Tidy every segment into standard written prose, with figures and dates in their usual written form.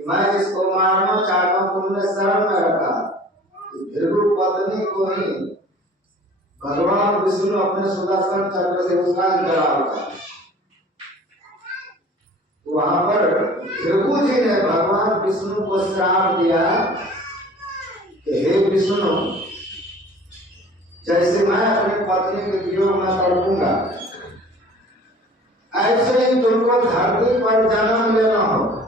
कि मैं इसको मारना चाहता हूं, तुमने शरण में रखा। तो भृगु पत्नी को ही भगवान विष्णु अपने सुदर्शन चक्र से उसका घेराव किया। वहां पर भृगु जी ने भगवान विष्णु को श्राप दिया कि हे विष्णु, जैसे मैं अपनी पत्नी के वियोग में तड़पूंगा, ऐसे ही तुमको धरती पर जन्म लेना होगा,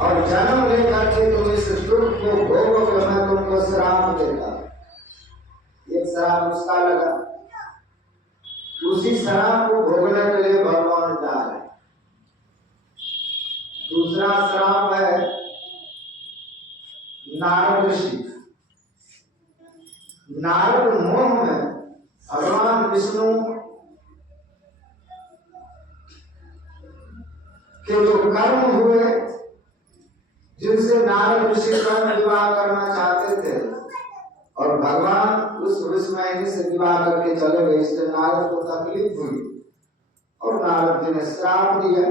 और जन्म लेकर के तुम इस दुख को भोगोगे। मैं तुमको श्राप देता। एक श्राप उसका लगा, उसी श्राप को भोगने के लिए भगवान जा रहे। दूसरा श्राप है नारद ऋषि। नारद मोह में भगवान विष्णु के जो कर्म हुए, जिनसे नारद ऋषि का विवाह करना चाहते थे, और भगवान उस विस्मयनी से विवाह करके चले गए, इससे नारद को तकलीफ हुई और नारद जी ने श्राप दिया।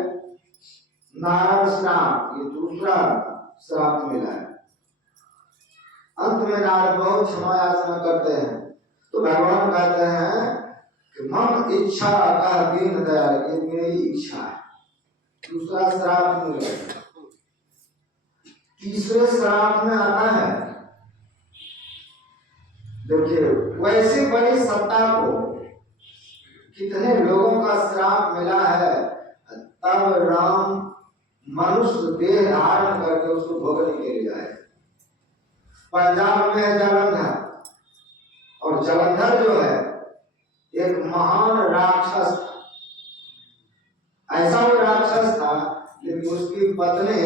नारद श्राप, ये दूसरा श्राप मिला है। अंत में नारद बहुत क्षमा याचना करते हैं, तो भगवान कहते हैं कि मम इच्छा का दीन दयाल, ये मेरी इच्छा है। दूसरा श्राप मिल गया। तीसरे श्राप में आता है, देखिए वैसे बड़ी सत्ता को कितने लोगों का श्राप मिला है, तब राम मनुष्य देह धारण करके उसको भोगने के लिए आए। पंजाब में है जलंधर, और जलंधर जो है एक महान राक्षस था। ऐसा वो राक्षस था, लेकिन उसकी पत्नी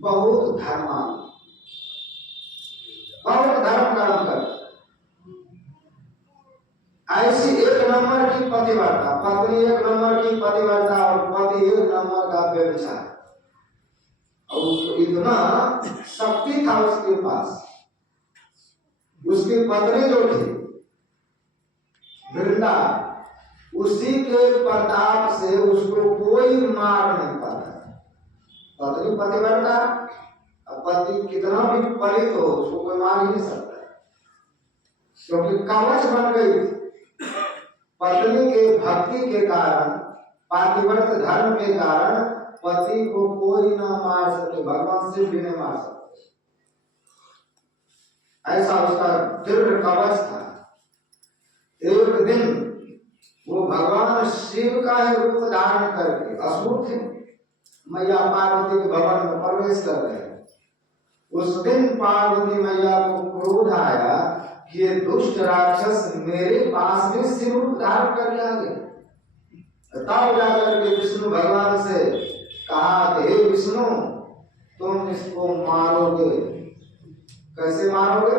बहुत धर्मात्मा, बहुत धर्म काम करती। ऐसी एक नंबर की पतिव्रता, पत्नी एक नंबर की पतिव्रता और पति एक नंबर का व्यभिचार। और उसको इतना शक्ति था उसके पास। उसकी पत्नी जो थी वृंदा, उसी के प्रताप से उसको कोई मार नहीं पाता। पत्नी पतिव्रता, पति कितना भी पलित हो उसको कोई मार ही नहीं सकता, क्योंकि कवच बन गई थी। पत्नी के भक्ति के कारण, पातिव्रत धर्म के कारण पति को कोई ना मार सके, भगवान शिव भी नहीं मार सकते। ऐसा उसका दृढ़ कवच था। एक दिन वो भगवान शिव का ही रूप धारण करके, असुर थे, मैया पार्वती के भवन में प्रवेश कर रहे हैं। उस दिन पार्वती मैया को क्रोध आया कि ये दुष्ट राक्षस मेरे पास में शिव रूप धारण करके आ गए। तब जाकर के विष्णु भगवान से कहा कि हे विष्णु, तुम इसको मारोगे। कैसे मारोगे?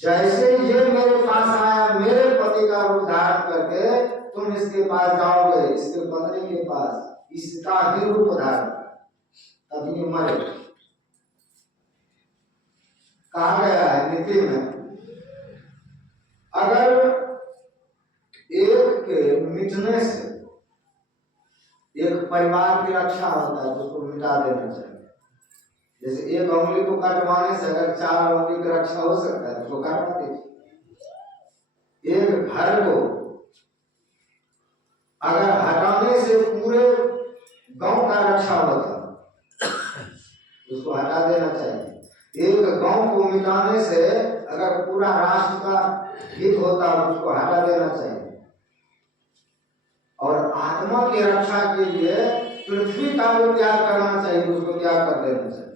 जैसे ये मेरे पास आया, मेरे पति का रूप धारण करके, तुम इसके पास जाओगे, इसके पत्नी के पास, इसका ही रूप धारण, तब ये मरे। कहा गया है नीति में, अगर एक के मिटने से एक परिवार की रक्षा होता है तो उसको मिटा देना चाहिए। जैसे एक उंगली को कटवाने से अगर 4 उंगली की रक्षा हो सकता है तो उसको काटवा दीजिए। एक घर को अगर हटाने से पूरे गांव का रक्षा होता उसको हटा देना चाहिए। एक गांव को मिटाने से अगर पूरा राष्ट्र का हित होता है उसको हटा देना चाहिए। और आत्मा की रक्षा के लिए पृथ्वी का भी त्याग करना चाहिए, उसको त्याग कर देना चाहिए।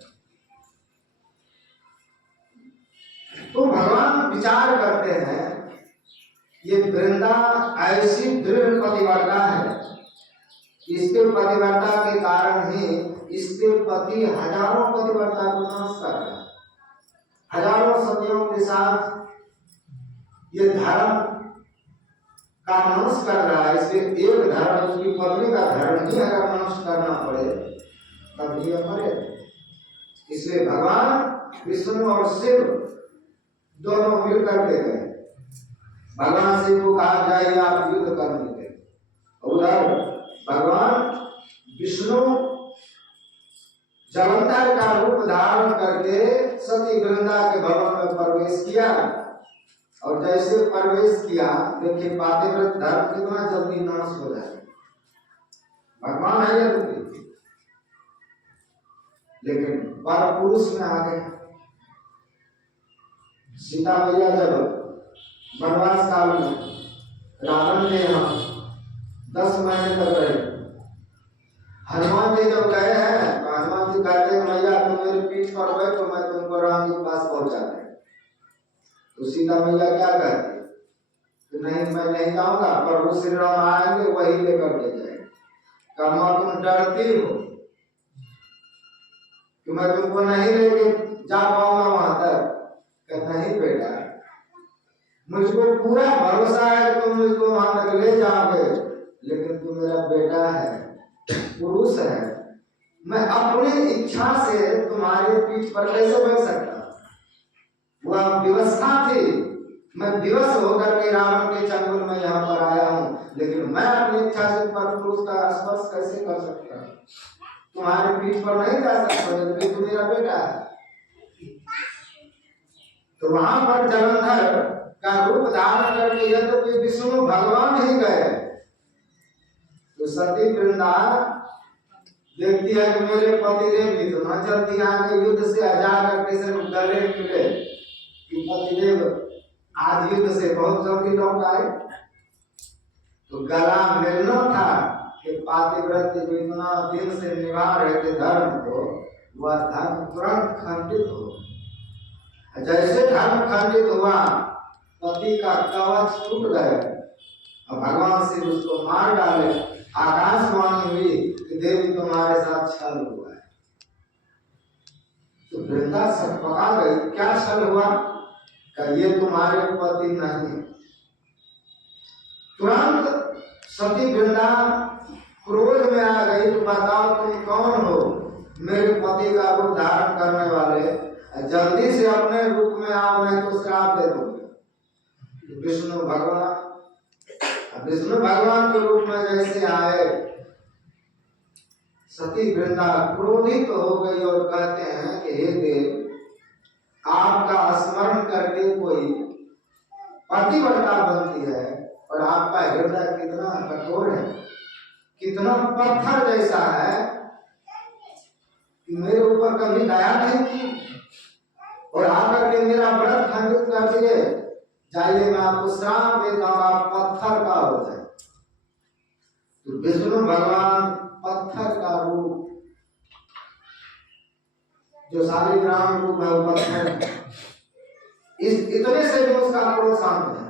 तो भगवान विचार करते हैं, ये वृंदा ऐसी दृढ़ पतिव्रता है, इसके पतिव्रता के कारण ही इसके पति हजारों पतिव्रता को नाश कर रहे हैं। हजारों सतियों के साथ ये धर्म का नाश कर रहा है। इसलिए एक धर्म, उसकी पत्नी का धर्म ही अगर नाश करना पड़े तब ये मरे। इसलिए भगवान विष्णु और शिव दोनों मिलकर के गए। भगवान शिव को कहा जाए आप युद्ध करने के, उधर भगवान विष्णु जलंधर का रूप धारण करके सती वृंदा के भवन में प्रवेश किया। और जैसे प्रवेश किया, देखिए पातिव्रत धर्म कितना जल्दी नाश हो जाए। भगवान है या दुखी, लेकिन पर पुरुष में आ गए। सीता मैया जब वनवास काल में रावण के यहाँ 10 महीने तक रहे, हनुमान जी जब गए हैं तो हनुमान जी कहते हैं मैया तुम मेरे पीठ पर बैठो, मैं तुमको राम जी के पास पहुंचाते हैं। तो सीता मैया क्या कहती है कि नहीं, मैं नहीं जाऊंगा, प्रभु श्री राम आएंगे वही लेकर के जाएंगे। कमा तुम डरती हो कि मैं तुमको नहीं लेके जा पाऊंगा वहां तक। नहीं बेटा, मुझको पूरा भरोसा है कि तुम मुझको वहां तक ले जाओगे, लेकिन तू मेरा बेटा है, पुरुष है, मैं अपनी इच्छा से तुम्हारे पीठ पर कैसे बैठ सकता? वह व्यवस्था थी, मैं विवश होकर के रावण के चंगुल में यहाँ पर आया हूँ, लेकिन मैं अपनी इच्छा से पर पुरुष का स्पर्श कैसे कर सकता? तुम्हारे पीठ पर नहीं जा सकता, लेकिन तू मेरा बेटा है। तो वहां पर जलंधर का रूप धारण करके यद्यपि विष्णु भगवान ही गए, तो सती वृंदा देखती है कि मेरे पतिदेव भी तो न जल्दी आ गए, युद्ध से आजाद करके सिर्फ गले मिले कि पतिदेव आज युद्ध से बहुत जल्दी लौट आए। तो गला मिलना था कि पातिव्रत जो इतना दिन से निभा रहे थे धर्म को, वह धर्म तुरंत खंडित हो। जैसे धर्म खंडित हुआ, पति का कवच टूट गया और भगवान श्री उसको मार डाले। आकाशवाणी हुई कि देवी तुम्हारे साथ छल हुआ है। तो वृंदा सकपका गई, क्या छल हुआ? ये तुम्हारे पति नहीं। तुरंत सती वृंदा क्रोध में आ गई, तो बताओ तुम कौन हो, मेरे पति का रूप धारण करने वाले, जल्दी से अपने रूप में आओ, नहीं तो श्राप दे दूंगा। विष्णु भगवान के रूप में जैसे आए, सती वृंदा क्रोधित हो गई और कहते हैं कि हे देव, आपका स्मरण करके कोई पतिव्रता बनती है, और आपका हृदय कितना कठोर है, कितना पत्थर जैसा है कि मेरे ऊपर कभी दया नहीं की और आकर के मेरा व्रत खंडित कर दिए। जाइए, मैं आपको श्राप देता हूं, आप पत्थर का हो जाए। तो विष्णु भगवान पत्थर का रूप, जो शालिग्राम रूप है, वो पत्थर, इस इतने से भी उसका क्रोध शांत है।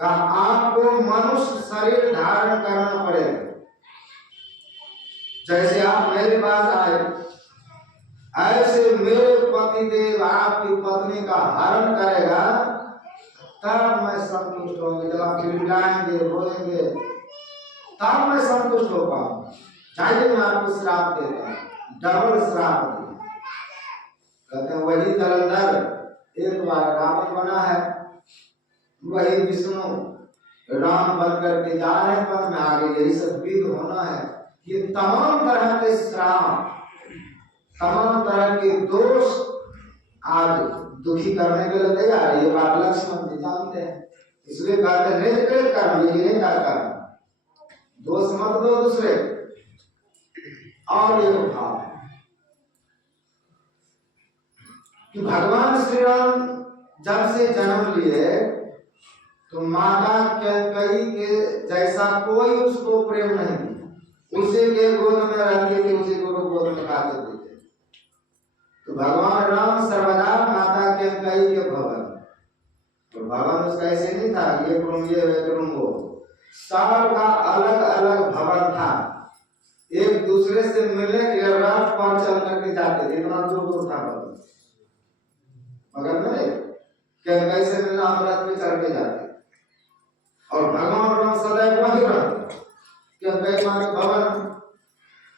आपको मनुष्य शरीर धारण करना पड़ेगा। जैसे आप मेरे पास आए, ऐसे मेरे पतिदेव आपकी पत्नी का हरण करेगा, तब मैं संतुष्ट होंगे। जब आप गिड़गिड़ाएंगे, रोएंगे, तब मैं संतुष्ट हो पाऊंगा। चाहिए मैं आपको श्राप देता हूं, डबल श्राप देता। कहते हैं वही जलंधर एक बार रावण बना है, वही विष्णु राम बन करके जा रहे हैं, पर में आगे यही सब विध होना है। ये तमाम तरह के श्राप, तमाम तरह के दोष आज दुखी करने के लिए तैयार है। ये बात लक्ष्मण जी जानते हैं, इसलिए कहते हैं निष्कृत कर्म, ये नहीं करता, दोष मत दो दूसरे। और ये भाव कि भगवान श्री राम जब से जन्म लिए, तो माता कैकेयी के जैसा कोई उसको प्रेम नहीं, उसी के गोद में रहती थी, उसी को गोद में खाते थे। तो भगवान राम सर्वदा माता कैकेयी के भवन, तो भवन उसका ऐसे नहीं था ये करूं ये करूं वो, सबका अलग अलग भवन था। एक दूसरे से मिलने के लिए रात पर चल करके जाते थे, इतना दूर दूर था भवन। मगर नहीं कैकेयी से मिलना, हम रात में चल के जाते, और भगवान राम सदैव वही रहते। कैकेयी माँ के भवन,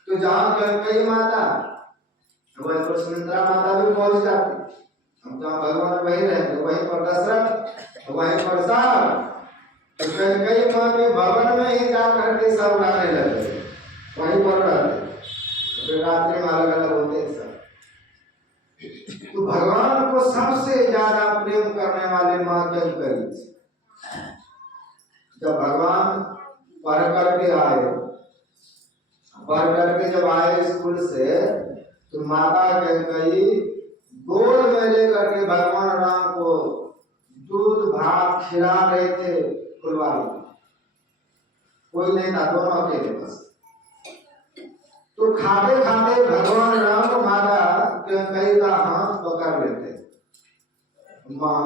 तो जहाँ कैकेयी माता, वहीं पर सुमित्रा माता भी पहुंच जाती। हम जहाँ भगवान वहीं रहते, वहीं पर दशरथ, वहीं पर साहब। तो कैकेयी माँ के भवन में ही जा करके सब गाने लगे, वहीं पर रहते। फिर शिवरात्रि में अलग अलग होते हैं सब। तो भगवान को सबसे ज्यादा प्रेम करने वाले माँ कैंकरी, जब भगवान पढ़ करके आए, पढ़ करके जब आए स्कूल से, तो माता कैंकरी गोद में लेकर के भगवान राम को दूध भात खिला रहे थे। फुलवारी कोई नहीं था, दोनों अकेले बस। तो खाते खाते भगवान राम माता कैंकरी का हाथ पकड़ लेते, माँ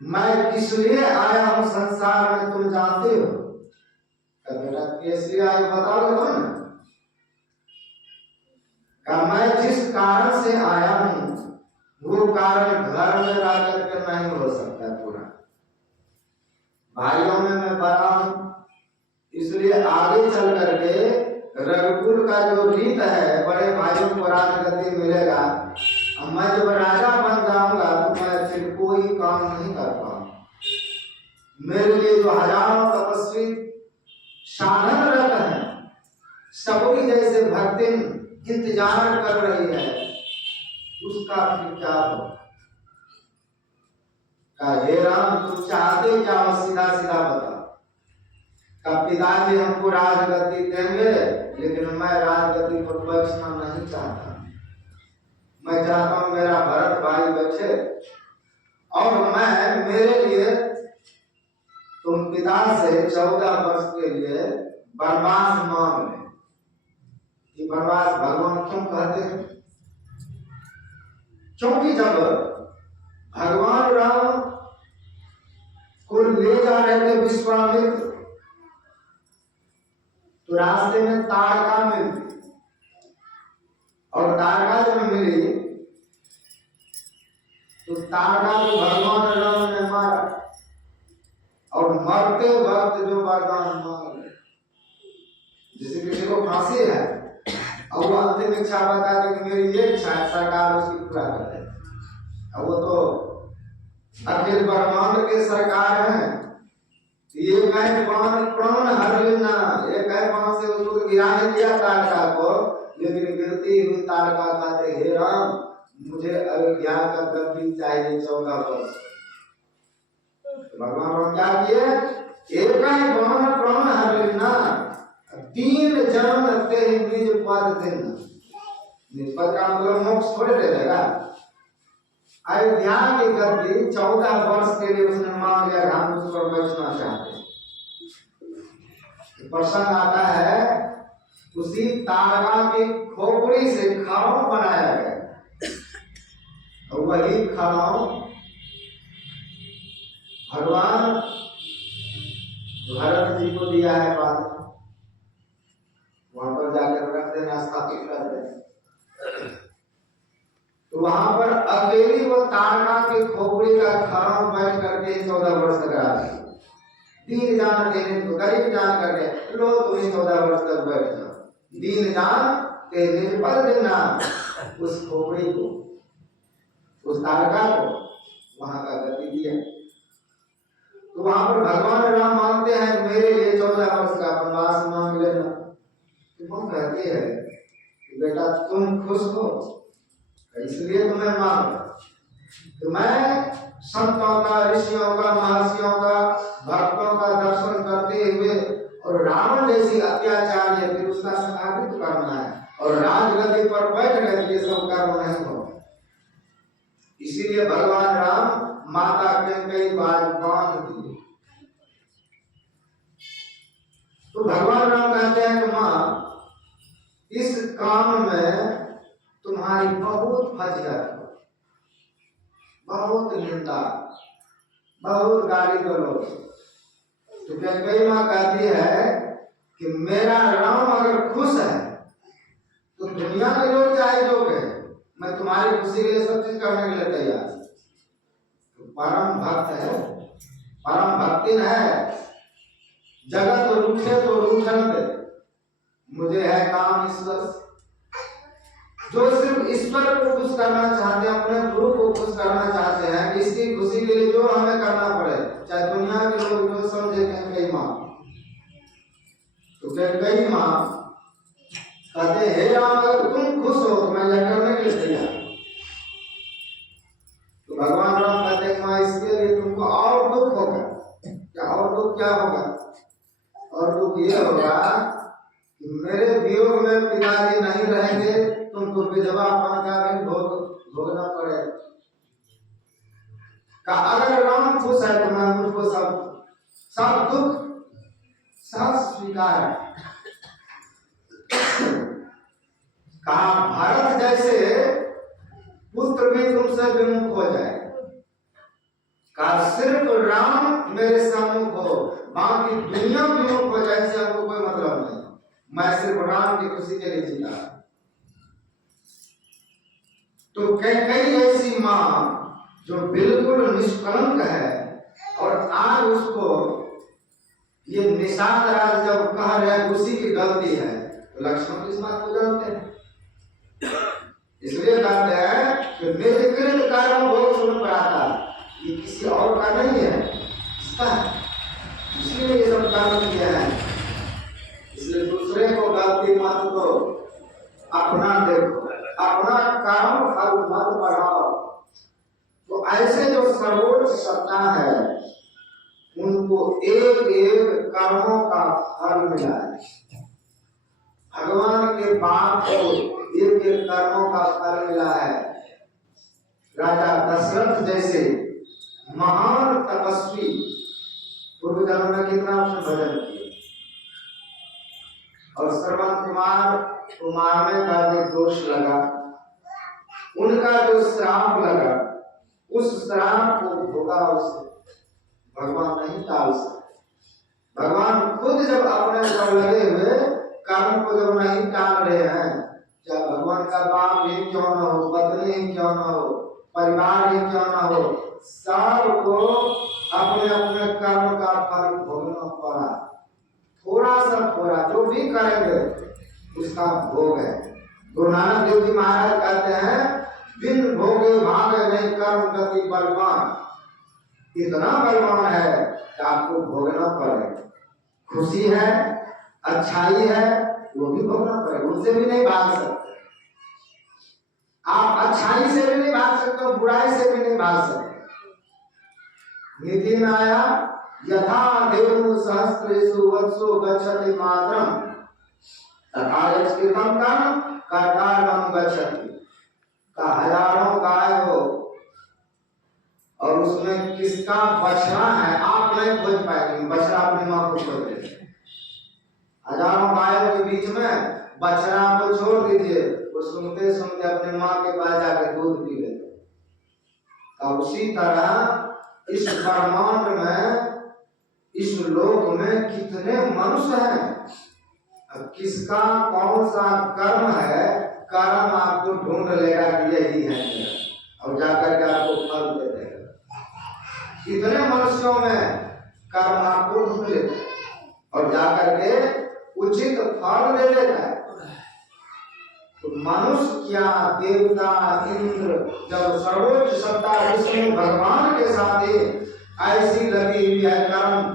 मैं किस लिए आया हूं संसार में तुम जानते हो? बेटा किस लिए आए बताओगे तुम ना? मैं जिस कारण से आया हूं वो कारण घर में रह करके नहीं हो सकता पूरा। भाइयों में मैं बड़ा हूं, इसलिए आगे चल करके रघुकुल का जो रीत है, बड़े भाइयों को राजगद्दी मिलेगा। अब मैं जब राजा बन जाऊंगा तो मैं फिर कोई काम नहीं कर पाऊंगा। मेरे लिए जो हजारों तपस्वी साधनरत हैं, सबरी जैसे भक्तिन इंतजार कर रही है, उसका फिर क्या हो? हे राम तुम चाहते क्या हो? सीधा सीधा बताओ। पिताजी हमको राजगद्दी देंगे, लेकिन मैं राजगद्दी पर बैठना नहीं चाहता। मैं चाहता हूं मेरा भरत भाई बैठे, और मैं मेरे लिए तुम पिता से 14 वर्ष के लिए वनवास मांग ले। ये वनवास भगवान क्यों कहते हैं? क्योंकि जब भगवान राम को ले जा रहे थे विश्वामित्र, तो रास्ते में ताड़का मिली, और ताड़का जब मिली तो ताड़का को भगवान राम ने मारा, और मरते वक्त जो वरदान मांग, जैसे किसी को फांसी है और वो अंतिम इच्छा बता दे कि मेरी ये इच्छा है, सरकार उसकी पूरा कर दे। अब वो तो अखिल ब्रह्मांड के सरकार है, ये कहीं प्राण हर लेना, एक बाण से उसको गिरा नहीं दिया ताड़का को, लेकिन गिरती हुई ताड़का कहते हे राम मुझे अयोध्या का गद्दी चाहिए 14 वर्ष। भगवान राम क्या किए? एक ही बाण प्राण हर लेना, 3 जन्म ते निज पद देना। निज पद का मतलब मोक्ष थोड़े दे देगा। अयोध्या की गद्दी 14 वर्ष के लिए उसने मांग लिया, हम उस पर बैठना चाहते हैं। प्रसंग आता है उसी ताड़का की खोपड़ी से खड़ाऊ बनाया गया, और वही खड़ाऊ भगवान भरत जी को दिया है। बात वहां पर जाकर रख देना, स्थापित कर देना। तो वहां पर अकेली वो ताड़का की खोपड़ी का खड़ाऊ बैठ करके 14 वर्ष तक रहा। दीन जान देने को गरीब जान करके लो तुम्हें 14 वर्ष तक बैठ जाओ, दीन जान तेरे पद देना। उस खोपड़ी को, उस ताड़का को वहां का गति दिया। तो वहां पर भगवान राम मांगते हैं मेरे लिए 14 वर्ष का वनवास मांग लेना। तो वो कहती है कि बेटा तुम खुश हो इसलिए तुम्हें मांग, तो मैं संतों का, ऋषियों का, महर्षियों का, भक्तों का दर्शन करते हुए, और रावण जैसी अत्याचार है फिर उसका स्थापित करना है, और राजगद्दी पर बैठ गए, ये सब कर्म नहीं हो। इसीलिए भगवान राम माता के कई बार बांध दिए। तो भगवान राम कहते हैं कि मां इस काम में तुम्हारी बहुत फजियत, बहुत निंदा, बहुत गाली गलौज। तो कई माँ कहती है कि मेरा राम अगर खुश है तो दुनिया के लोग चाहे जो कहे, मैं तुम्हारी खुशी के लिए सब चीज करने के लिए तैयार। तो परम भक्त है, परम भक्तिन है। जगत रूठे तो रूठन दे, मुझे है काम ईश्वर। जो सिर्फ ईश्वर को खुश करना चाहते हैं, अपने गुरु को खुश करना चाहते हैं, इसकी खुशी के लिए जो हमें करना पड़े, चाहे दुनिया के लोग जो समझे कई माँ। तो कई माँ उनको विधवापन का भी भोगना पड़े। अगर राम खुश है तो मैं मुझको सब दुख सब स्वीकार है। कहा भारत जैसे पुत्र भी तुमसे विमुख हो जाए, कहा सिर्फ राम मेरे सम्मुख हो, बाकी दुनिया विमुख हो जाए इससे हमको कोई मतलब नहीं, मैं सिर्फ राम की खुशी के लिए जीता। तो कई ऐसी माँ जो बिल्कुल निष्कलंक है और आज उसको ये निषाद राज जब कह रहे उसी की गलती है, तो लक्ष्मण इस बात को जानते हैं, इसलिए कहते हैं कि निजकृत कर्म भोग सुन पड़ाता, ये किसी और का नहीं है, इसका है, इसलिए ये सब कर्म किया है। इसलिए दूसरे को गलती मत दो, अपना देखो, अपना काम फल मत बढ़ाओ। तो ऐसे जो सर्वोच्च सत्ता है उनको एक एक कर्मों का फल मिला है। भगवान के बाप को एक एक कर्मों का फल मिला है। राजा दशरथ जैसे महान तपस्वी पूर्व जन्म में कितना उसने भजन किया, और श्रवण कुमार को मारने का जो दोष लगा, उनका जो श्राप लगा, उस श्राप को भोगा उसे भगवान नहीं टाल सकते। भगवान खुद जब अपने ऊपर लगे हुए कर्म को जब नहीं टाल रहे हैं, चाहे भगवान का बाप ही क्यों न हो, पत्नी ही क्यों न हो, परिवार ही क्यों न हो, सबको अपने अपने कर्म का फल भोगना पड़ा। थोड़ा सा थोड़ा जो भी करेंगे उसका भोग है। गुरु नानक देव जी महाराज कहते हैं बिन भोगे भागे नहीं कर्म गति बलवान, इतना बलवान है कि आपको भोगना पड़े। खुशी है, अच्छाई है, वो भी भोगना पड़े, उनसे भी नहीं भाग सकते। आप अच्छाई से भी नहीं भाग सकते, बुराई से भी नहीं भाग सकते। नीति में आया यथा देव सहस्रेषु वत्सो गच्छति मातरम तथा यत्कृतं कर्म कर्तारं गच्छति। का हजारों गाय हो और उसमें किसका बछड़ा है आप नहीं खोज पाएंगे, बछड़ा अपनी माँ को खोज लेते। हजारों गायों के बीच में बछड़ा को छोड़ दीजिए, वो सुनते सुनते अपने माँ के पास जाकर दूध पी लेते। और उसी तरह इस ब्रह्मांड में, इस लोक में कितने मनुष्य हैं, अब किसका कौन सा कर्म है, कर्म आपको ढूंढ लेगा कि यही है और जाकर के आपको फल दे देगा। इतने मनुष्यों में कर्म आपको ढूंढ लेता है और जाकर के उचित फल दे देता है। तो मनुष्य क्या, देवता, इंद्र, जब सर्वोच्च सत्ता विष्णु भगवान के साथ ऐसी लगी हुई है कर्म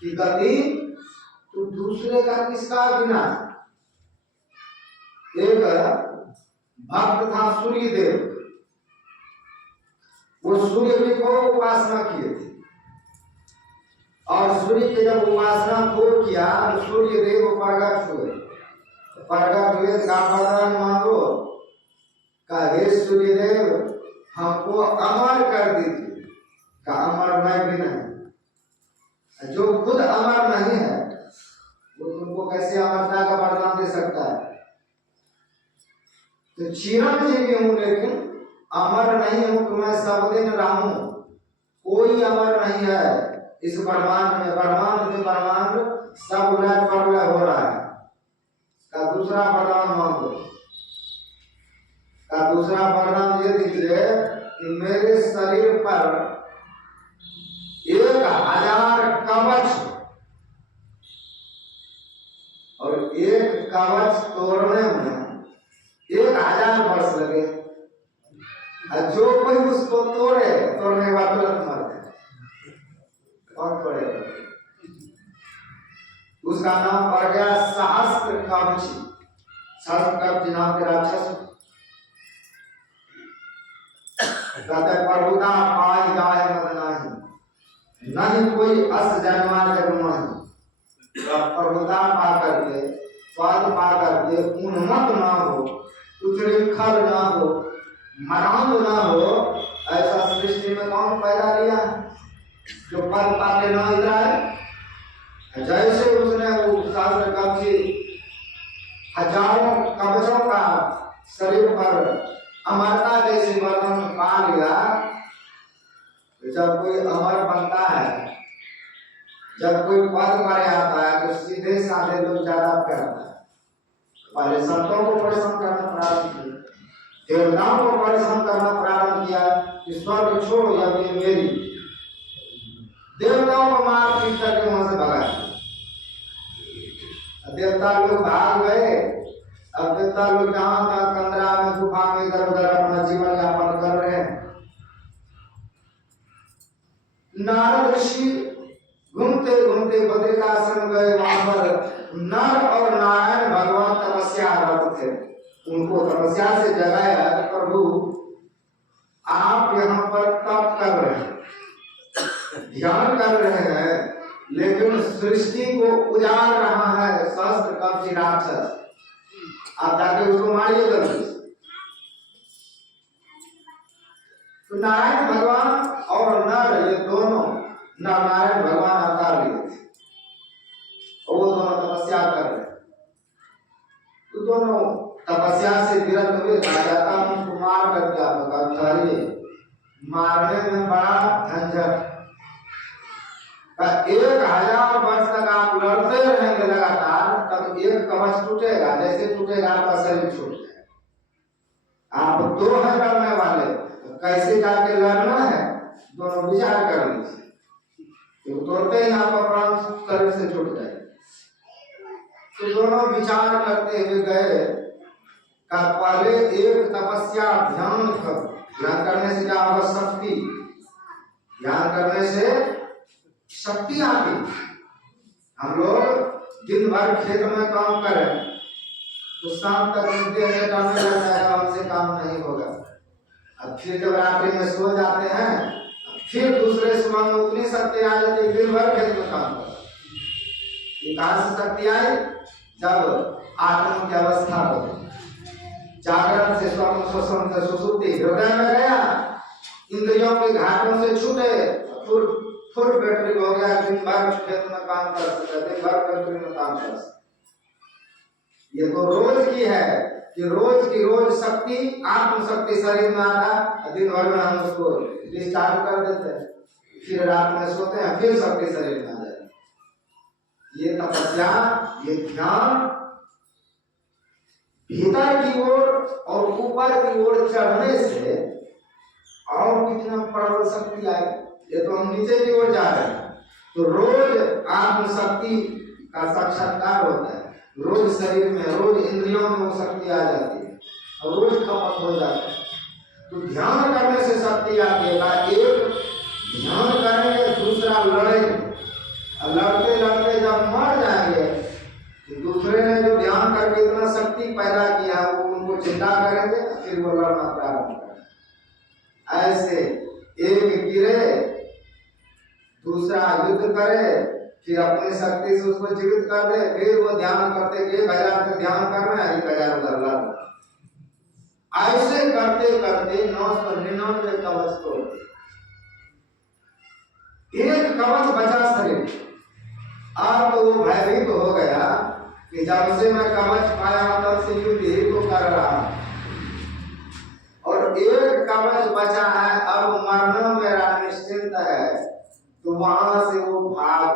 की गति, तो दूसरे का किसका बिना। एक भक्त था सूर्य देव, वो सूर्य की को उपासना किए थे, और सूर्य की जब उपासना को किया तो सूर्य देव प्रकट हुए। का वरदान मांगो, का हे सूर्य देव हमको अमर कर दीजिए। का अमर मैं भी नहीं, जो खुद अमर नहीं है वो तुमको कैसे अमरता का वरदान दे सकता है। तो चिरंजीवी हूं लेकिन अमर नहीं हूं, तो मैं सब दिन रहूं, कोई अमर नहीं है इस ब्रह्मांड में। ब्रह्मांड सब उलट पलट हो रहा है। का दूसरा वरदान मांगो, का दूसरा वरदान ये दीजिए कि मेरे शरीर पर 1000 कवच, और एक कवच तोड़ने में 1000 वर्ष लगे, और जो कोई उसको तोड़ने के बाद तुरंत मर जाए। कौन तोड़ेगा? उसका नाम पड़ गया सहस्त्र कवची। सहस्त्र कवची नाम के राक्षस कहते प्रभुता पाई जाए मत नहीं, नहीं कोई अस जन्मा जन्म नहीं। प्रभुता पा करके, पद पा करके उन्मत्त ना हो, उछृंखल ना हो, मरांग ना हो, ऐसा सृष्टि में कौन पैदा लिया जो पल पाके ना इधराए। जैसे उसने वो शास्त्र कवची हजारों कवचों का शरीर पर अमरता जैसे वर्णन पा लिया, तो जब कोई अमर बनता है, जब कोई पद पर आता है, तो सीधे साधे लोग ज्यादा करता है। पहले संतों को परिश्रम करना प्रारंभ किया, देवताओं को परिश्रम करना प्रारंभ किया कि स्वर्ग छोड़ो या फिर मेरी। देवताओं को मार पीट करके वहां से भगाया, देवता लोग भाग गए। अब देवता लोग जहां तक कंदरा में गुफा में इधर उधर अपना जीवन यापन कर रहे हैं। नारद ऋषि घूमते घूमते बद्रिकाश्रम गए, वहां पर नर और नारायण भगवान तपस्यारत थे। उनको तपस्या से जगाया, प्रभु आप यहाँ पर तप कर रहे हैं, ध्यान कर रहे हैं, लेकिन सृष्टि को उजाड़ रहा है सहस्त्र कवची राक्षस, आप जाके उसको मारिए जल्दी। तो नारायण भगवान और नर, ये दोनों नारायण भगवान अवतार लिए थे, और वो दोनों तपस्या कर रहे। तो दोनों तपस्या से विरत हुए, कहा जाता उनको मार करके आप मारने में बड़ा झंझट। 1000 वर्ष तक आप लड़ते रहेंगे लगातार, तब एक कवच टूटेगा, जैसे टूटेगा आपका शरीर छूट जाएगा। आप दो हैं लड़ने वाले, तो कैसे जाके लड़ना है, दोनों विचार कर लीजिए। तो तोड़ते ही आपका प्राण शरीर से छूट जाएगा। तो दोनों विचार करते हुए गए, का पहले एक तपस्या ध्यान करो। ध्यान करने से क्या होगा? शक्ति। ध्यान करने से शक्ति आती। हम लोग दिन भर खेत में काम करें तो शाम तक टालने लगता है, हमसे काम नहीं होगा। अब फिर जब रात्रि में सो जाते हैं, फिर दूसरे सुबह में उतनी शक्ति आ जाती है, दिन भर खेत में काम करते। ये कहाँ से शक्ति आई? जब आत्मा की अवस्था हो, जागरण से स्वप्न स्वप्न से सुसुप्ति हृदय में गया, इंद्रियों के घाटों से छूटे, फुल बैटरी हो गया, दिन भर खेत में काम कर सकता, दिन भर फैक्ट्री में काम कर सकता। ये तो रोज की है कि रोज की रोज शक्ति, आत्म शक्ति शरीर में आता, दिन भर में हम उसको डिस्चार्ज कर देते हैं, फिर रात में सोते हैं, फिर शक्ति शरीर में आ जाती है। ये तपस्या, ये ध्यान भीतर की ओर और ऊपर की ओर चढ़ने से और कितना प्रबल शक्ति आई। ये तो हम नीचे की ओर जा रहे हैं, तो रोज आत्म शक्ति का साक्षात्कार होता है, रोज शरीर में, रोज इंद्रियों में वो शक्ति आ जाती है और रोज खपत हो जाता है। तो ध्यान करने से शक्ति आती है। एक ध्यान करेंगे, दूसरा लड़ेंगे, और लड़ते लड़ते जब मर जाएंगे तो दूसरे ने जो ध्यान करके इतना शक्ति पैदा किया, वो उनको जिंदा करेंगे, फिर वो लड़ना प्रारंभ करेंगे। ऐसे एक गिरे, दूसरा युद्ध करे, फिर अपनी शक्ति से उसको जीवित कर दे, फिर वो ध्यान करते 1000 से ध्यान कर रहे हैं, 1000 उधर लड़। ऐसे करते करते 999 कवच तोड़ दिए। एक कवच बचा शरीर। अब तो वो भयभीत हो गया कि जब से मैं कवच पाया तब से युद्ध ही तो कर रहा हूं, और एक कवच बचा है, अब मरना मेरा निश्चिंत है। तो वहां से वो भाग